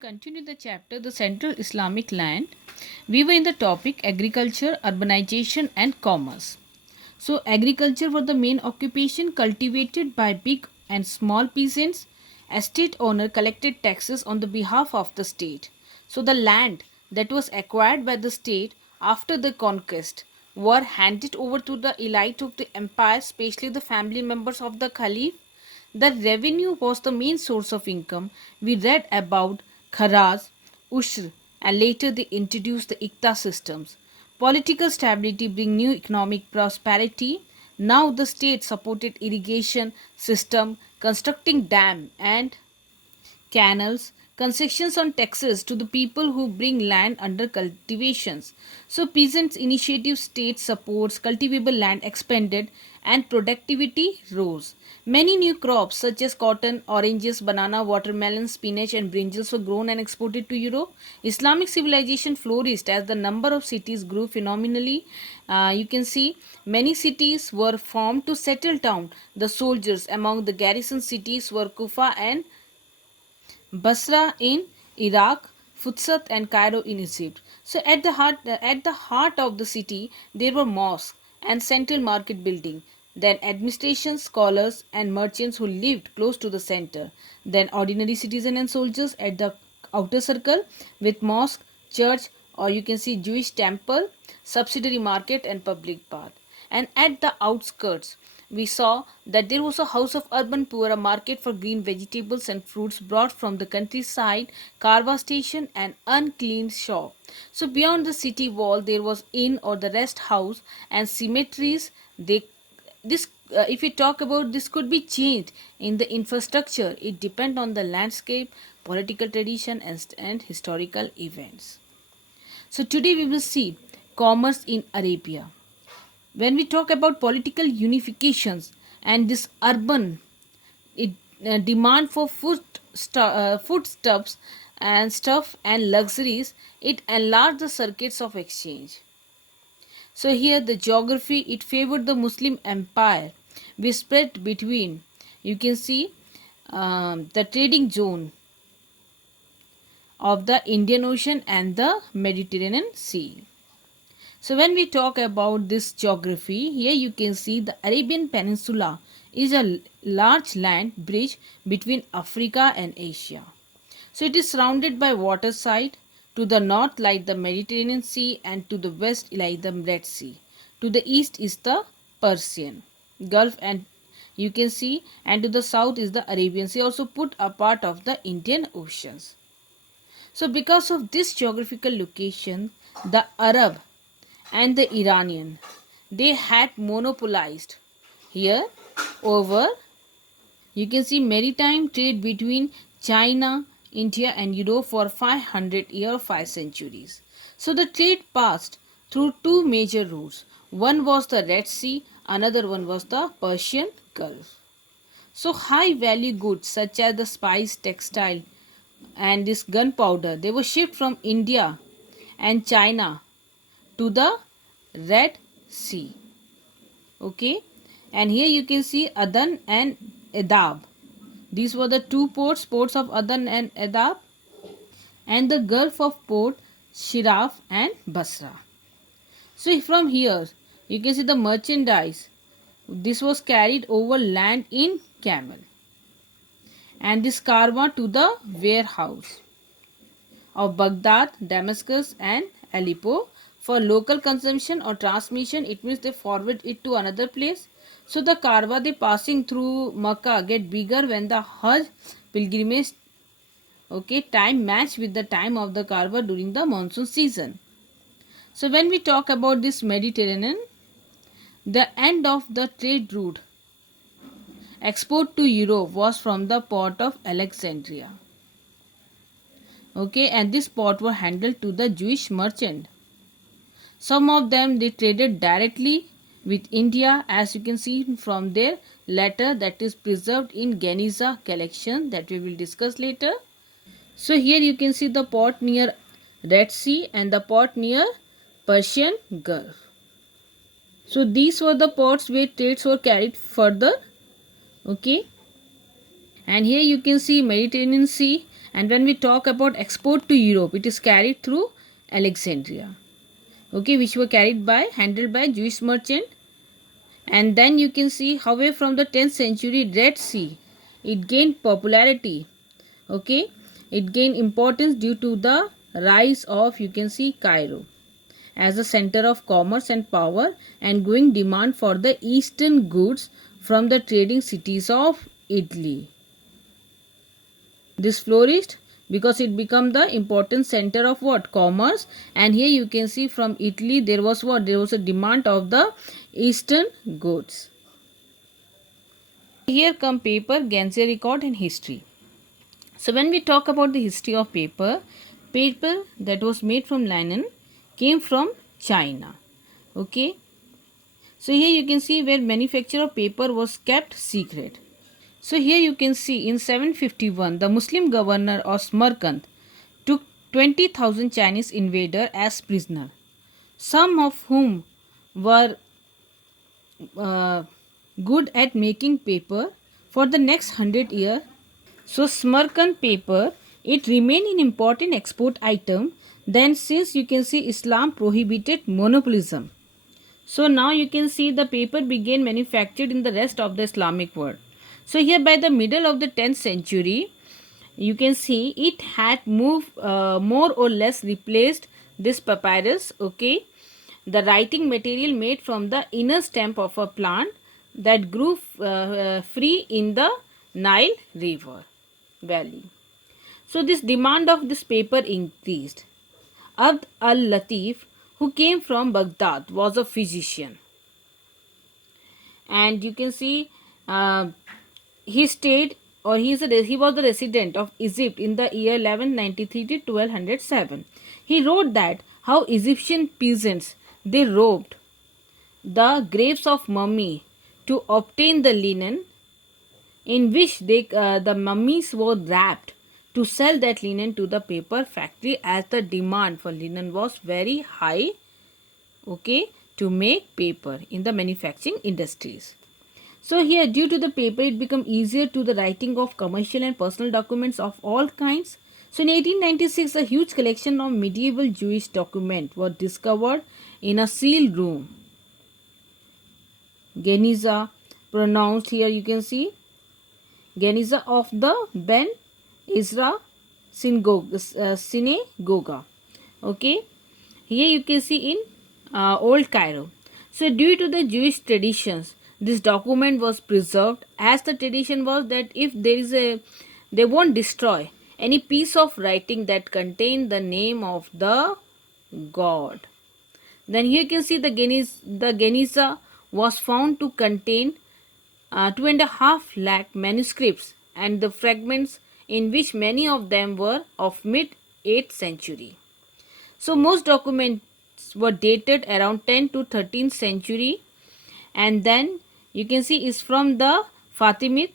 Continue the chapter The Central Islamic Land. We were in the topic agriculture, urbanization, and commerce. So, agriculture was the main occupation cultivated by big and small peasants. Estate owner collected taxes on the behalf of the state. So, the land that was acquired by the state after the conquest were handed over to the elite of the empire, especially the family members of the caliph. The revenue was the main source of income. We read about kharaz, ushr, and later they introduced the ikta systems. Political stability bring new economic prosperity. Now the state supported irrigation system, constructing dam and canals, concessions on taxes to the people who bring land under cultivations. So peasants' initiative state supports cultivable land expanded and productivity rose. Many new crops such as cotton, oranges, banana, watermelon, spinach and brinjals were grown and exported to Europe. Islamic civilization flourished as the number of cities grew phenomenally. You can see many cities were formed to settle down the soldiers. Among the garrison cities were Kufa and Basra in Iraq, Futsat and Cairo in Egypt. So at the heart of the city there were mosques and central market building. Then administration, scholars and merchants who lived close to the center. Then ordinary citizen and soldiers at the outer circle with mosque, church or you can see Jewish temple, subsidiary market and public bath. And at the outskirts we saw that there was a house of urban poor, a market for green vegetables and fruits brought from the countryside, Karwa station, and unclean shop. So beyond the city wall, there was inn or the rest house and cemeteries. They this if we talk about this could be changed in the infrastructure. It depend on the landscape, political tradition, and historical events. So today we will see commerce in Arabia. When we talk about political unifications and this urban it, demand for foodstuffs and stuff and luxuries, it enlarged the circuits of exchange. So here the geography it favored the Muslim empire. We spread between you can see the trading zone of the Indian Ocean and the Mediterranean Sea. So when we talk about this geography, here you can see the Arabian Peninsula is a large land bridge between Africa and Asia. So it is surrounded by water side. To the north lie the Mediterranean Sea and to the west lie the Red Sea. To the east is the Persian Gulf and you can see and to the south is the Arabian Sea also put a part of the Indian Oceans. So because of this geographical location, the Arab and the Iranian they had monopolized here over you can see maritime trade between China, India and Europe for 500 years, 5 centuries. So the trade passed through two major routes. One was the Red Sea, another one was the Persian Gulf. So high value goods such as the spice, textile and this gunpowder they were shipped from India and China to the Red Sea. Okay, and here you can see Adan and Edab. These were the two ports of Adan and Edab, and the Gulf of Port Shiraf and Basra. So from here you can see the merchandise. This was carried over land in camel, and this karwa to the warehouse of Baghdad, Damascus, and Aleppo for local consumption or transmission. It means they forward it to another place. So the karwa they passing through Makkah get bigger when the Hajj pilgrimage time match with the time of the karwa during the monsoon season. So when we talk about this Mediterranean, the end of the trade route export to Europe was from the port of Alexandria. Okay, and this port were handled to the Jewish merchant. Some of them they traded directly with India, as you can see from their letter that is preserved in Geniza collection that we will discuss later. So here you can see the port near Red Sea and the port near Persian Gulf. So these were the ports where trades were carried further. Okay, and here you can see Mediterranean Sea And when we talk about export to Europe, it is carried through Alexandria, okay, which were handled by Jewish merchant. And then you can see however from the 10th century Red Sea, it gained popularity, okay, it gained importance due to the rise of, you can see, Cairo as a center of commerce and power, and growing demand for the eastern goods from the trading cities of Italy. This flourished because it became the important center of what? Commerce. And here you can see from Italy there was what? There was a demand of the eastern goods. Here come paper, Gensey record and history. So when we talk about the history of paper, paper that was made from linen came from China. Okay. So here you can see where manufacture of paper was kept secret. So here you can see in 751 the Muslim governor of Samarkand took 20,000 Chinese invaders as prisoner, some of whom were good at making paper for the next 100 years. So Samarkand paper, it remained an important export item. Then since you can see Islam prohibited monopolism, so now you can see the paper began manufactured in the rest of the Islamic world. So here by the middle of the 10th century, you can see it had moved more or less replaced this papyrus, okay, the writing material made from the inner stem of a plant that grew free in the Nile River valley. So this demand of this paper increased. Abd al-Latif, who came from Baghdad, was a physician, and you can see he stayed, or he was the resident of Egypt in the year 1193 to 1207. He wrote that how Egyptian peasants, they robbed the graves of mummy to obtain the linen in which the mummies were wrapped, to sell that linen to the paper factory, as the demand for linen was very high, okay, to make paper in the manufacturing industries. So here due to the paper it became easier to the writing of commercial and personal documents of all kinds. So in 1896 a huge collection of medieval Jewish documents were discovered in a sealed room. Geniza, pronounced here you can see Geniza of the Ben Ezra synagogue. Okay, here you can see in Old Cairo. So due to the Jewish traditions, this document was preserved, as the tradition was that if they won't destroy any piece of writing that contained the name of the god. Then here you can see the Geniza was found to contain 2.5 lakh manuscripts and the fragments, in which many of them were of mid 8th century. So most documents were dated around 10th to 13th century, and then you can see is from the Fatimid,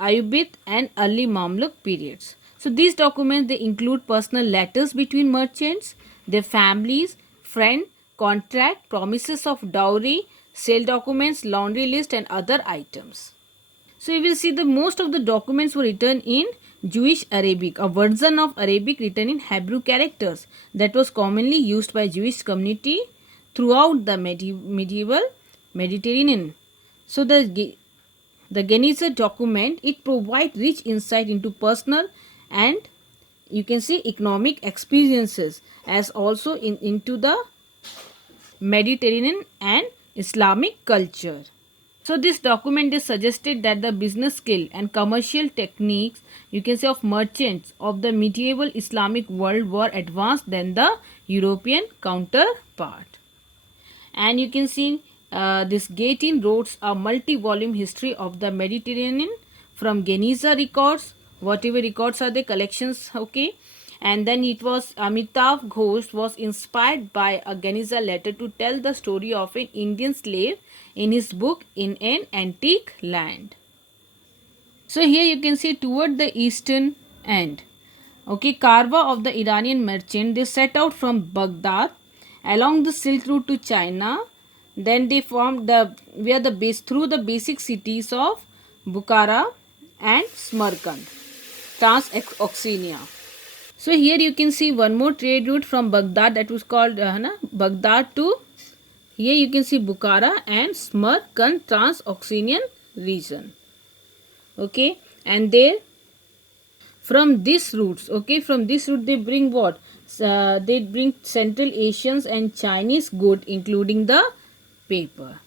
Ayyubid and early Mamluk periods. So these documents, they include personal letters between merchants, their families, friends, contract, promises of dowry, sale documents, laundry list and other items. So you will see the most of the documents were written in Jewish Arabic, a version of Arabic written in Hebrew characters that was commonly used by Jewish community throughout the medieval Mediterranean. So the Geniza document, it provides rich insight into personal and you can see economic experiences, as also into the Mediterranean and Islamic culture. So this document is suggested that the business skill and commercial techniques, you can say, of merchants of the medieval Islamic world were advanced than the European counterpart. And you can see this Gatian wrote a multi-volume history of the Mediterranean from Geniza records, whatever records are the collections, okay. And then it was Amitav Ghosh was inspired by a Geniza letter to tell the story of an Indian slave in his book In an Antique Land. So here you can see toward the eastern end, okay, Karwa of the Iranian merchant, they set out from Baghdad along the Silk Route to China. Then they formed the base through the basic cities of Bukhara and Samarkand. Transoxania. So here you can see one more trade route from Baghdad, that was called Baghdad to, here you can see Bukhara and Samarkand Transoxanian region. Okay, and there from this routes, okay, from this route they bring what? They bring Central Asians and Chinese good, including the paper.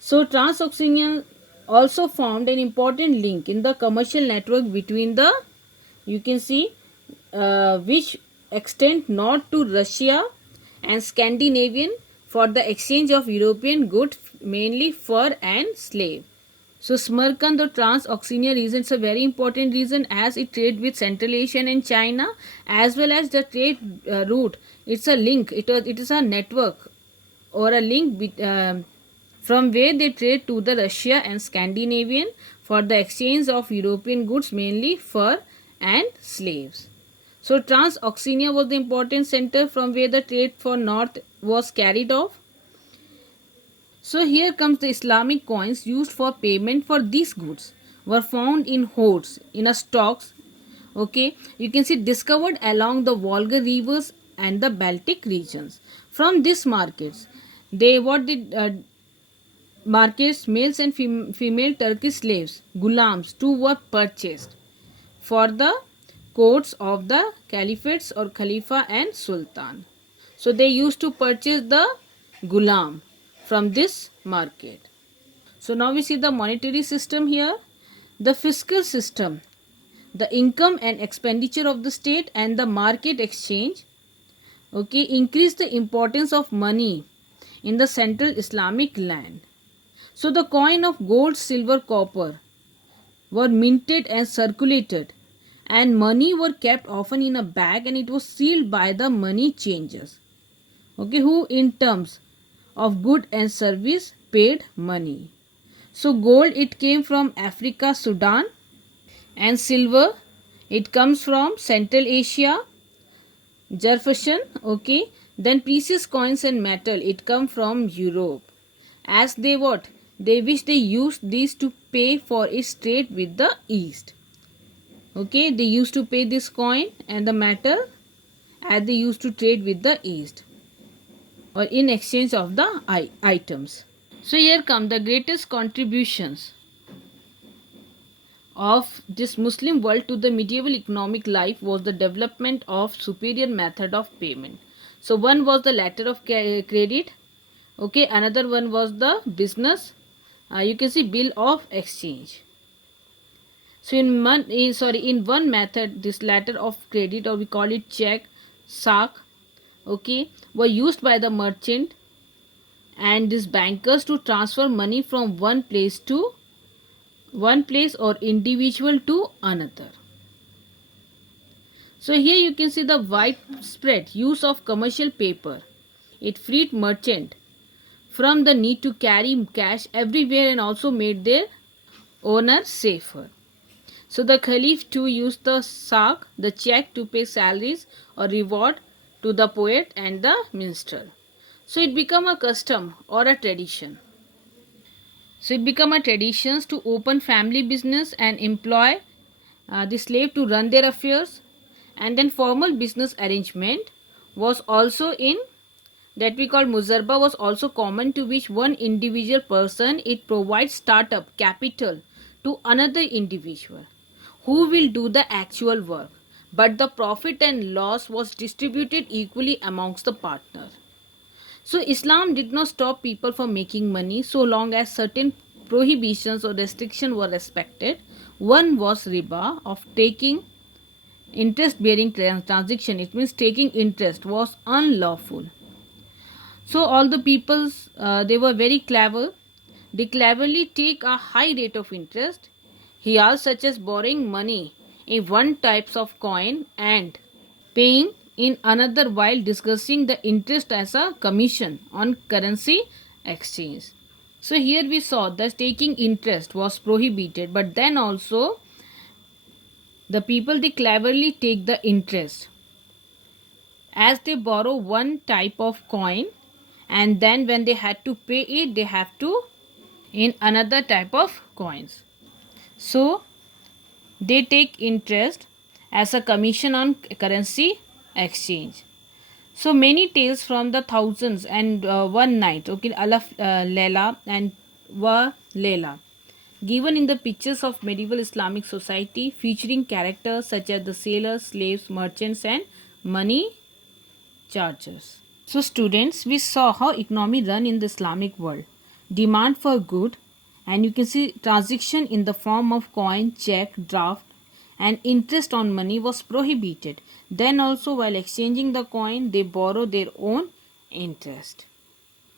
So Transoxanian also formed an important link in the commercial network between the, you can see, which extend north to Russia and Scandinavian for the exchange of European goods, mainly fur and slave. So Samarkand or Transoxania region is a very important region as it trade with Central Asia and China, as well as the trade route. It's a link. It is a network or a link from where they trade to the Russia and Scandinavian for the exchange of European goods, mainly fur and slaves. So Transoxania was the important center from where the trade for north was carried off. So here comes the Islamic coins used for payment for these goods were found in hoards, in a stocks. Okay, you can see discovered along the Volga rivers and the Baltic regions. From these markets, they what did markets, males and female Turkish slaves, gulams, too, were purchased for the courts of the caliphates or Khalifa and Sultan. So they used to purchase the gulam from this market. So now we see the monetary system here, the fiscal system, the income and expenditure of the state and the market exchange. Okay, increase the importance of money in the central Islamic land. So the coin of gold, silver, copper were minted and circulated, and money were kept often in a bag, and it was sealed by the money changers, okay, who in terms of good and service paid money. So gold, it came from Africa, Sudan, and silver, it comes from Central Asia, Jefferson. Okay, then precious coins and metal, it come from Europe, as they what, they wish they used these to pay for its trade with the East. Okay, they used to pay this coin and the metal as they used to trade with the East or in exchange of the items. So here come the greatest contributions of this Muslim world to the medieval economic life was the development of superior method of payment. So one was the letter of credit, okay, another one was the business, you can see bill of exchange. So in one method, this letter of credit, or we call it check, SAK, okay, were used by the merchant and these bankers to transfer money from one place or individual to another. So here you can see the widespread use of commercial paper. It freed merchant from the need to carry cash everywhere and also made their owner safer. So the Caliph too used the sak, the check, to pay salaries or reward to the poet and the minstrel. So it became a custom or a tradition. So it became a tradition to open family business and employ the slave to run their affairs. And then formal business arrangement was also in, that we call muzarba, was also common, to which one individual person it provides startup capital to another individual who will do the actual work, but the profit and loss was distributed equally amongst the partners. So Islam did not stop people from making money so long as certain prohibitions or restrictions were respected. One was riba, of taking interest bearing transaction. It means taking interest was unlawful. So all the peoples, they were very clever. They cleverly take a high rate of interest here, such as borrowing money in one types of coin and paying in another, while discussing the interest as a commission on currency exchange. So here we saw that taking interest was prohibited, but then also the people, they cleverly take the interest as they borrow one type of coin, and then when they had to pay it, they have to in another type of coins. So they take interest as a commission on currency exchange. So many tales from the thousands and one night, okay, Alaf Lela and Wa Lela, given in the pictures of medieval Islamic society, featuring characters such as the sailors, slaves, merchants, and money chargers. So, students, we saw how economy run in the Islamic world. Demand for good, and you can see transaction in the form of coin, check, draft, and interest on money was prohibited. Then also, while exchanging the coin, they borrow their own interest.